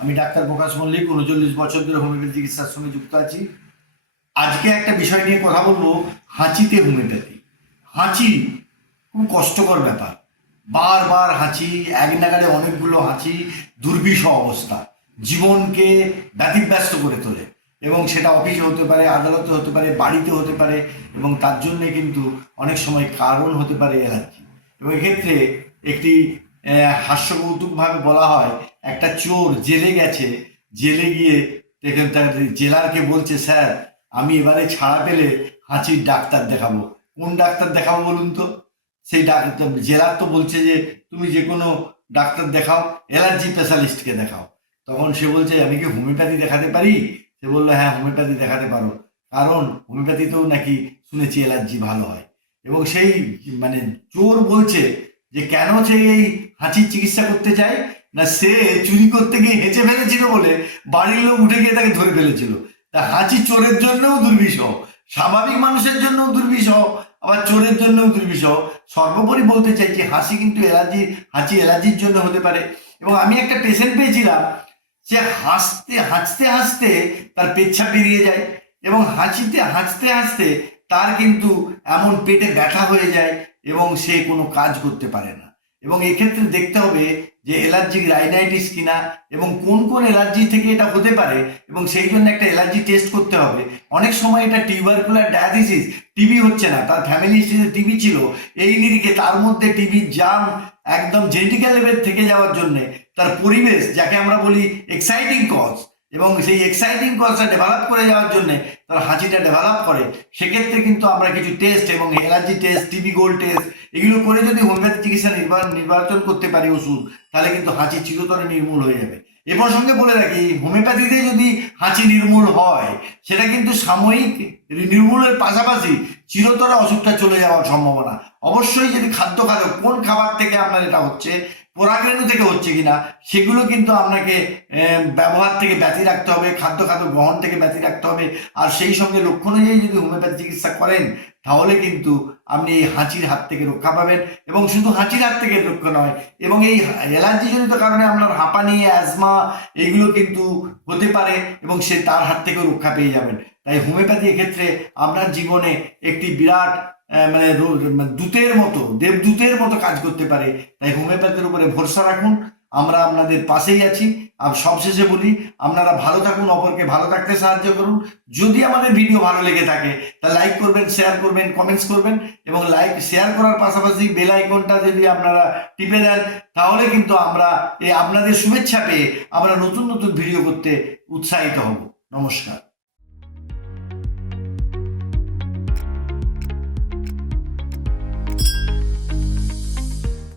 আমি ডাক্তার প্রকাশ মল্লিক, উনচল্লিশ বছর ধরে হোমিওপ্যাথি চিকিৎসার সঙ্গে যুক্ত আছি। আজকে একটা বিষয় নিয়ে কথা বলব, হাঁচিতে হোমিওপ্যাথি হাঁচি খুব কষ্টকর ব্যাপার। বারবার হাঁচি, এক নাগারে অনেকগুলো হাঁচি, দুর্বিষ অবস্থা। জীবনকে ব্যতিব্যস্ত করে তোলে এবং সেটা অফিসে হতে পারে, আদালতে হতে পারে, বাড়িতে হতে পারে এবং তার জন্যে কিন্তু অনেক সময় কারণ হতে পারে অ্যালার্জি এবং এক্ষেত্রে একটি হাস্যকৌতুকভাবে বলা হয়, একটা চোর জেলে গেছে, জেলে গিয়ে দেখেন তার জেলারকে বলছে, স্যার, আমি এবারে ছাড়া পেলে হাঁচির ডাক্তার দেখাবো। কোন ডাক্তার দেখাবো বলুন তো? সেই ডাক্তার জেলার তো বলছে যে, তুমি যে কোনো ডাক্তার দেখাও অ্যালার্জি স্পেশালিস্টকে দেখাও। তখন সে বলছে, আমি কি হোমিওপ্যাথি দেখাতে পারি? সে বলল হ্যাঁ হোমিওপ্যাথি দেখাতে পারো। কারণ হোমিওপ্যাথিতেও নাকি শুনেছি অ্যালার্জি ভালো হয়। এবং সেই মানে চোর বলছে যে, কেন সে এই হাঁচির চিকিৎসা করতে চায়, না সে চুরি করতে গিয়ে হেঁচে ফেলেছিল বলে বাড়ির লোক উঠে গিয়ে তাকে ধরে ফেলেছিল। তা হাঁচি চোরের জন্যও দুর্বিষহ, স্বাভাবিক মানুষের জন্যও দুর্বিষহ, আবার চোরের জন্যও দুর্বিষহ। সর্বোপরি বলতে চাইছি হাসি কিন্তু অ্যালার্জি, হাঁচি অ্যালার্জির জন্য হতে পারে। এবং আমি একটা পেশেন্ট পেয়েছিলাম, সে হাসতে হাসতে হাসতে তার পেচ্ছা বেরিয়ে যায় এবং হাঁচিতে হাসতে হাসতে তার কিন্তু এমন পেটে ব্যথা হয়ে যায় এবং সে কোনো কাজ করতে পারে না। এবং এক্ষেত্রে দেখতে হবে যে অ্যালার্জিক রাইনাইটিস কিনা এবং কোন কোন অ্যালার্জি থেকে এটা হতে পারে এবং সেই জন্য একটা অ্যালার্জি টেস্ট করতে হবে। অনেক সময় এটা টিউবারকুলার ডায়ালিসিস, টিবি হচ্ছে না, তার ফ্যামিলি হিস্ট্রিতে টিবি ছিল। এই নিরিখে তার মধ্যে টিবির জাম একদম জেনেটিক্যাল লেভেল থেকে যাওয়ার জন্যে তার পরিবেশ, যাকে আমরা বলি এক্সাইটিং কজ এবং সেই এক্সাইটিং কজটা ডেভেলপ করে যাওয়ার জন্য তার হাঁচিটা ডেভেলপ করে। সেক্ষেত্রে কিন্তু আমরা কিছু টেস্ট এবং allergy test TB gold test এগুলো করে যদি হোমিওপ্যাথি চিকিৎসা নির্বা- নির্বাচন করতে পারি ওষুধ, তাহলে কিন্তু হাঁচি চিরতরে নির্মূল হয়ে যাবে। এ প্রসঙ্গে বলে রাখি হোমিওপ্যাথিতে যদি হাঁচি নির্মূল হয়, সেটা কিন্তু সাময়িক নির্মূলের পাশাপাশি চিরতরে অসুখটা চলে যাওয়ার সম্ভাবনা। অবশ্যই যদি খাদ্য খাদ্য কোন খাবার থেকে আপনার এটা হচ্ছে, পরাগরেণু থেকে হচ্ছে কিনা, সেগুলো কিন্তু আপনাকে ব্যবহার থেকে ব্যতি রাখতে হবে, খাদ্য খাদ্য গ্রহণ থেকে ব্যতি রাখতে হবে। আর সেই সঙ্গে লক্ষ্য অনুযায়ী যদি হোমিওপ্যাথি চিকিৎসা করেন, তাহলে কিন্তু আপনি এই হাঁচির হাত থেকে রক্ষা পাবেন। এবং শুধু হাঁচির হাত থেকে রক্ষা নয়, এবং এই অ্যালার্জিজনিত কারণে আপনার হাঁপানি, অ্যাজমা, এগুলো কিন্তু হতে পারে, এবং সে তার হাত থেকেও রক্ষা পেয়ে যাবেন। তাই হোমিওপ্যাথি এক্ষেত্রে আপনার জীবনে একটি বিরাট মানে দূতের মতো দেবদূতের মতো কাজ করতে পারে। তাই হোমিওপ্যাথের উপরে ভরসা রাখুন। আমরা আপনাদের পাশেই আছি। আর সবশেষে বলি, আপনারা ভালো থাকুন, অপরকে ভালো থাকতে সাহায্য করুন। যদি আমাদের ভিডিও ভালো লেগে থাকে তা লাইক করবেন শেয়ার করবেন কমেন্টস করবেন এবং লাইক শেয়ার করার পাশাপাশি বেল আইকনটা যদি আপনারা টিপে দেন, তাহলে কিন্তু আমরা এই আপনাদের শুভেচ্ছা পেয়ে আমরা নতুন নতুন ভিডিও করতে উৎসাহিত হব। নমস্কার।